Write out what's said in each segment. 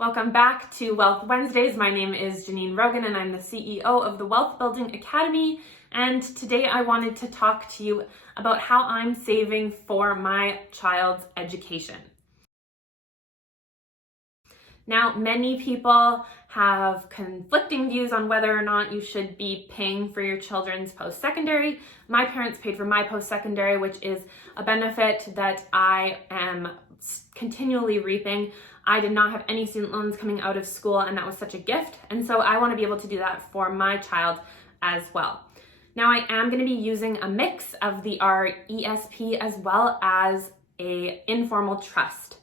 Welcome back to Wealth Wednesdays. My name is Janine Rogan and I'm the CEO of the Wealth Building Academy. And today I wanted to talk to you about how I'm saving for my child's education. Now, many people have conflicting views on whether or not you should be paying for your children's post-secondary. My parents paid for my post-secondary, which is a benefit that I am continually reaping. I did not have any student loans coming out of school, and that was such a gift. And so I want to be able to do that for my child as well. Now, I am going to be using a mix of the RESP as well as an informal trust.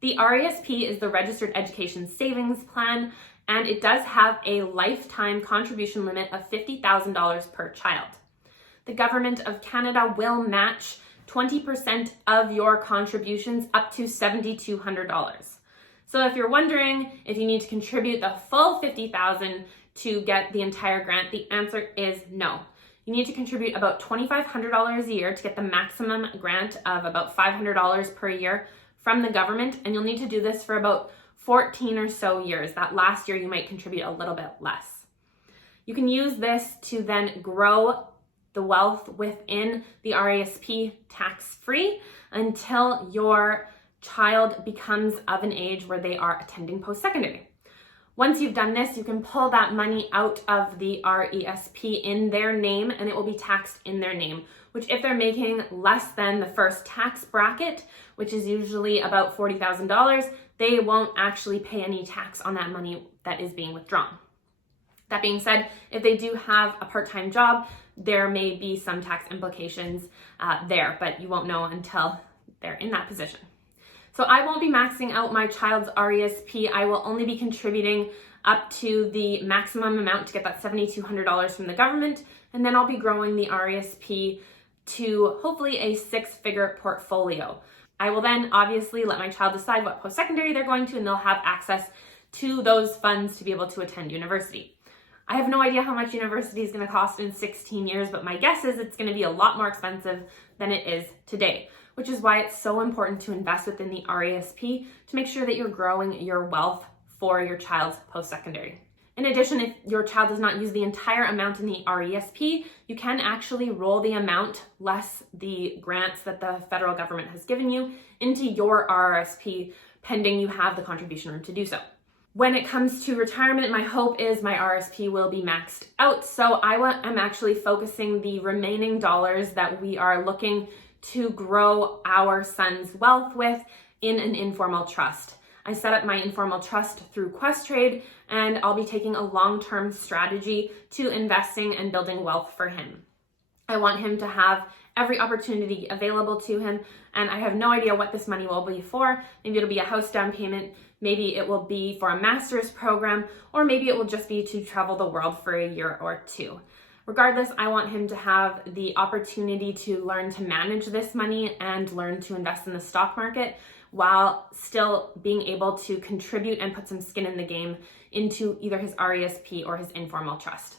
The RESP is the Registered Education Savings Plan, and it does have a lifetime contribution limit of $50,000 per child. The Government of Canada will match 20% of your contributions up to $7,200. So if you're wondering if you need to contribute the full $50,000 to get the entire grant, the answer is no. You need to contribute about $2,500 a year to get the maximum grant of about $500 per year from the government, and you'll need to do this for about 14 or so years. That last year you might contribute a little bit less. You can use this to then grow the wealth within the RESP tax-free until your child becomes of an age where they are attending post-secondary. Once you've done this, you can pull that money out of the RESP in their name, and it will be taxed in their name, which if they're making less than the first tax bracket, which is usually about $40,000, they won't actually pay any tax on that money that is being withdrawn. That being said, if they do have a part-time job, there may be some tax implications there, but you won't know until they're in that position. So I won't be maxing out my child's RESP. I will only be contributing up to the maximum amount to get that $7,200 from the government, and then I'll be growing the RESP to hopefully a six-figure portfolio. I will then obviously let my child decide what post-secondary they're going to, and they'll have access to those funds to be able to attend university. I have no idea how much university is going to cost in 16 years, but my guess is it's going to be a lot more expensive than it is today, which is why it's so important to invest within the RESP to make sure that you're growing your wealth for your child's post-secondary. In addition, if your child does not use the entire amount in the RESP, you can actually roll the amount less the grants that the federal government has given you into your RRSP, pending you have the contribution room to do so. When it comes to retirement, my hope is my RSP will be maxed out. So I'm actually focusing the remaining dollars that we are looking to grow our son's wealth with in an informal trust. I set up my informal trust through Questrade, and I'll be taking a long-term strategy to investing and building wealth for him. I want him to have every opportunity available to him, and I have no idea what this money will be for. Maybe it'll be a house down payment, maybe it will be for a master's program, or maybe it will just be to travel the world for a year or two. Regardless, I want him to have the opportunity to learn to manage this money and learn to invest in the stock market while still being able to contribute and put some skin in the game into either his RESP or his informal trust.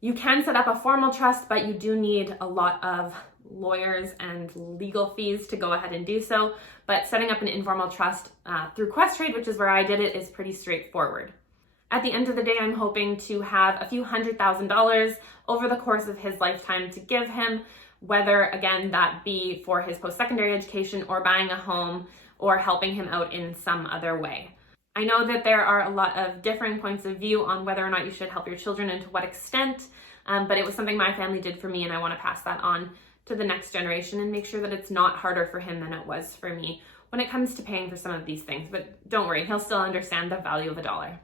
You can set up a formal trust, but you do need a lot of lawyers and legal fees to go ahead and do so. But setting up an informal trust through Questrade, which is where I did it, is pretty straightforward. At the end of the day, I'm hoping to have a few $100,000 over the course of his lifetime to give him, whether, again, that be for his post-secondary education or buying a home or helping him out in some other way. I know that there are a lot of differing points of view on whether or not you should help your children and to what extent, but it was something my family did for me, and I want to pass that on to the next generation and make sure that it's not harder for him than it was for me when it comes to paying for some of these things. But don't worry, he'll still understand the value of a dollar.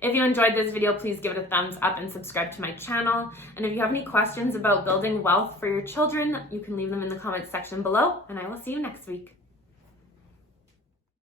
If you enjoyed this video, please give it a thumbs up and subscribe to my channel. And if you have any questions about building wealth for your children, you can leave them in the comments section below, and I will see you next week.